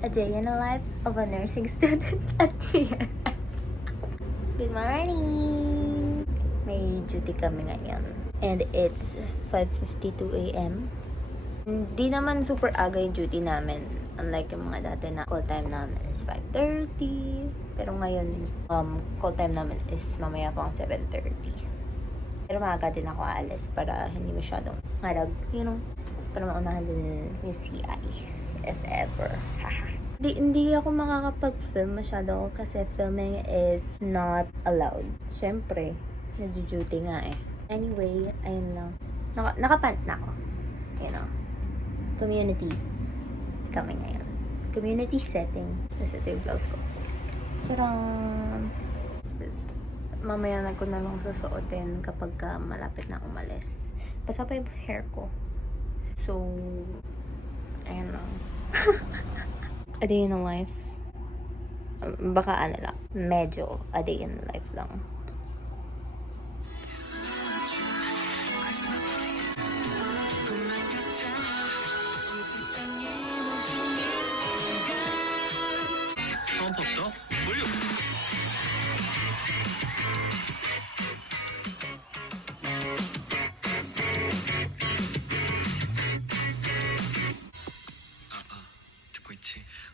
A day in the life of a nursing student at PNR. Good morning! May duty kami ngayon. And it's 5:52 a.m. Hindi naman super aga yung duty namin. Unlike yung mga dati na call time namin is 5:30. Pero ngayon, call time namin is mamaya pang 7:30. Pero maaga din ako aalis para hindi masyadong marag. You know, para maunahan din yung CI. If ever. Hindi ako makakapag-film masyado kasi filming is not allowed. Siyempre, nag-duty nga eh. Anyway, ayun lang. Naka-pants na ako. You know. Community. Kami ngayon. Community setting. Tapos ito yung blouse ko. Charan! Mamaya na ko na lang susuotin kapag malapit na umalis. Basta pa yung hair ko. So, ayun lang. A day in a life. Baka ano lang. Medyo a day in a life lang.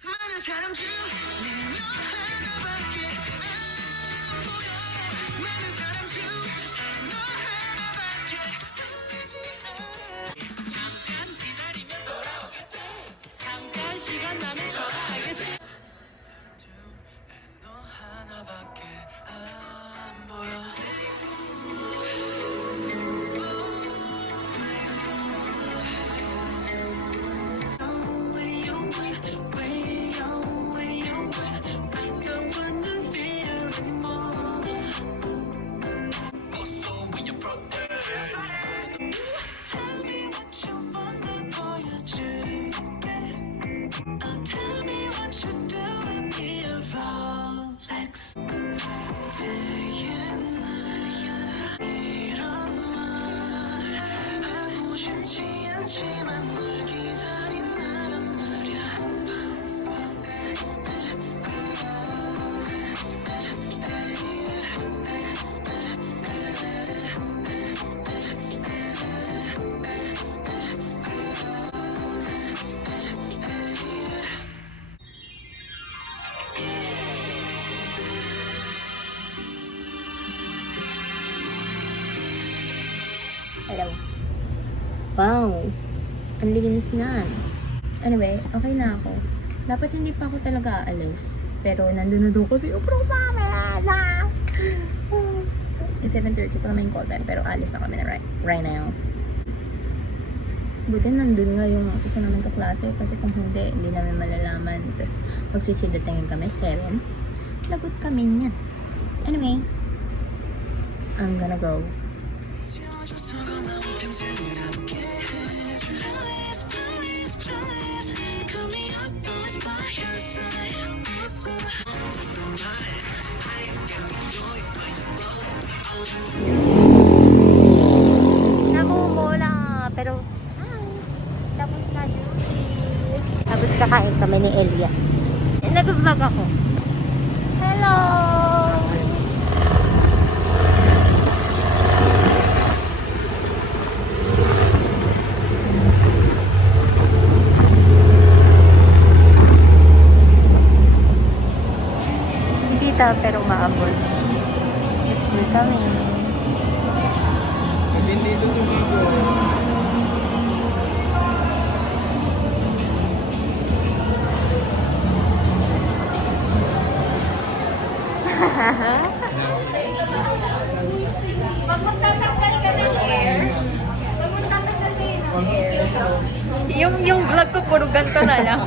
많은 사람 중에 너 하나밖에 안 보여. 많은 사람 중에 너 하나밖에 보이지 않아. 잠깐 기다리면 돌아오겠지. 잠깐 시간 나면 전화하겠지. 사람 중에 너 하나밖에 안 보여. Hello. Wow. Ang linis na. Anyway, okay na ako. Dapat hindi pa ako talaga aalis. Pero nandun na doon kasi yung pro sa amin. 7:30 pa naman yung call time. Pero alis na kami na right now. Buti nandun nga yung isa naman kaklase. Kasi kung hindi namin malalaman. Tapos magsisilitangin kami. 7. Lagot kami niyan. Anyway, I'm gonna go. Namumula, pero tapos na duty. Tapos kakain kami ni Elia. Nag-vlog ako. Hello! Pero maabot. Let's go kami. Hindi ito sumigo. Pag magtatanggal ka ng air, yung vlog ko puro ganito na lang.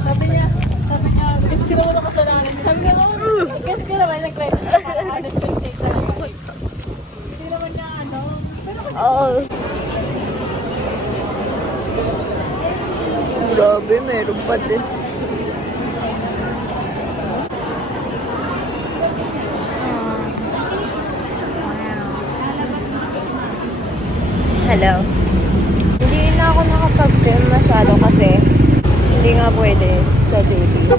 Sabi niya, guess ko naman ang kasalanan. Sabi niya, guess ko naman, nag-credit. Honest mistake na lang. Hindi naman niya, Oo. Grabe, meron pa din. Hello. Hindi na ako nakapag-film masyado kasi hindi nga pwede sa duty.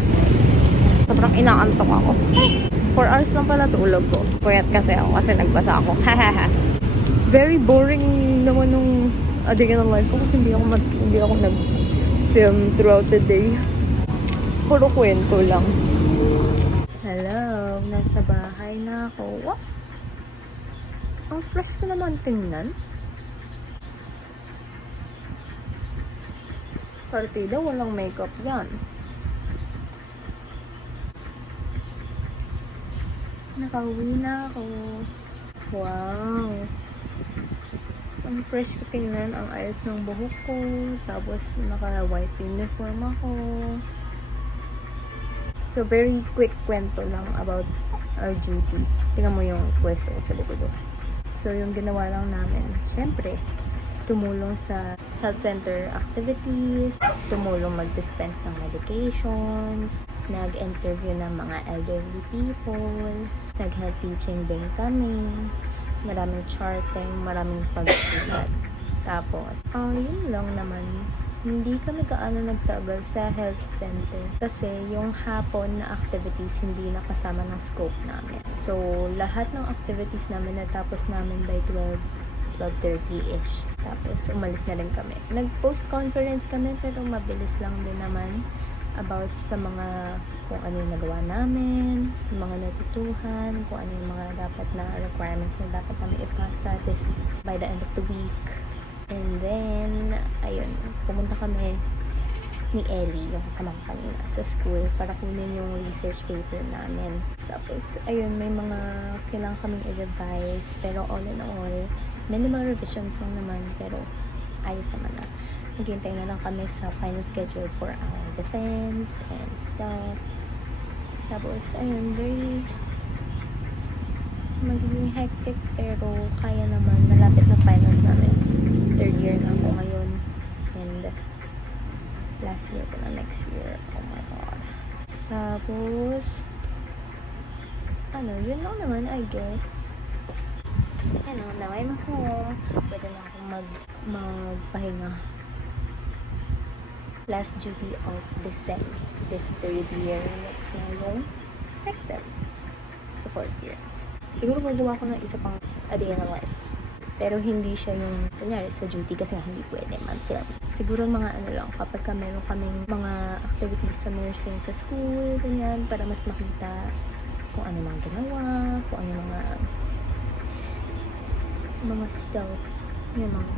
Sobrang inaantok ako. 4 hours lang pala tulog ko. Puyat kasi ako kasi nagbasa ako. Very boring naman nung Adigan ng life ko kasi hindi ako nag-film throughout the day. Puro kwento lang. Hello, nasa bahay na ako. What? Ang fresh ko naman tingnan. Partida, walang makeup yan. Nakauwi na ako. Wow. Ang fresh ko tingnan, ang ayos ng buhok ko. Tapos naka-white uniform ako. So, very quick kwento lang about our duty. Tingnan mo yung pwesto ko sa likod. So, yung ginawa lang namin, syempre, tumulong sa health center activities, tumulong mag-dispense ng medications, nag-interview ng mga elderly people, nag-health teaching din kami, maraming charting, maraming pagsulat. Tapos, yun lang naman. Hindi kami gaano nagtagal sa health center kasi yung hapon na activities hindi nakasama ng scope namin. So, lahat ng activities namin natapos namin by 12:30ish. Tapos, umalis na rin kami. Nag-post conference kami pero mabilis lang din naman about sa mga kung ano yung nagawa namin, yung mga natutuhan, kung ano yung mga dapat na requirements na dapat namin ipasa by the end of the week. And then, ayun, pumunta kami ni Ellie, yung kasama ko kanina, sa school para kunin yung research paper namin. Tapos, ayun, may mga kailangan kaming i-revise, pero all in all, minimal revisions lang naman, pero ayos naman na. Naghintay na lang kami sa final schedule for our defense and stuff. Tapos, ayun, very magiging hectic pero kaya naman. Malapit na finals namin. 3rd year na ako ngayon. And last year ko na next year. Oh my God. Tapos, yun lang naman, I guess. Now I'm home. Pwede na akong magpahinga. Last duty of this sem. This 3rd year. Next na yung next sem. So 4th year. Siguro magawa ko ng isa pang A Day in a Life. Pero hindi siya yung, kunyari, sa duty kasi nga hindi pwede mag-film. Siguro mga lang, kapag meron kaming mga activities sa nursing sa school, ganyan, para mas makita kung ano mga ginawa, kung ano mga stuff. Yung mga,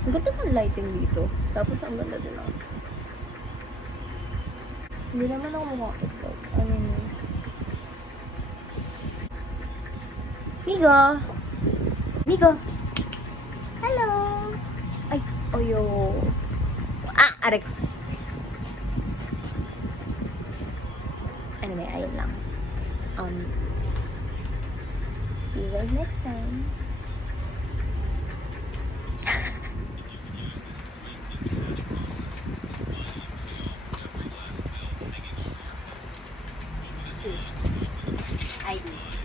ang ganda ng lighting dito. Tapos ang ganda din ako. Hindi naman ako mukhang itlog. Ano yun? Migo! Migo! Hello! Ay! Oyo! Aray ko! Anyway, ayun lang. See you guys next time. I do.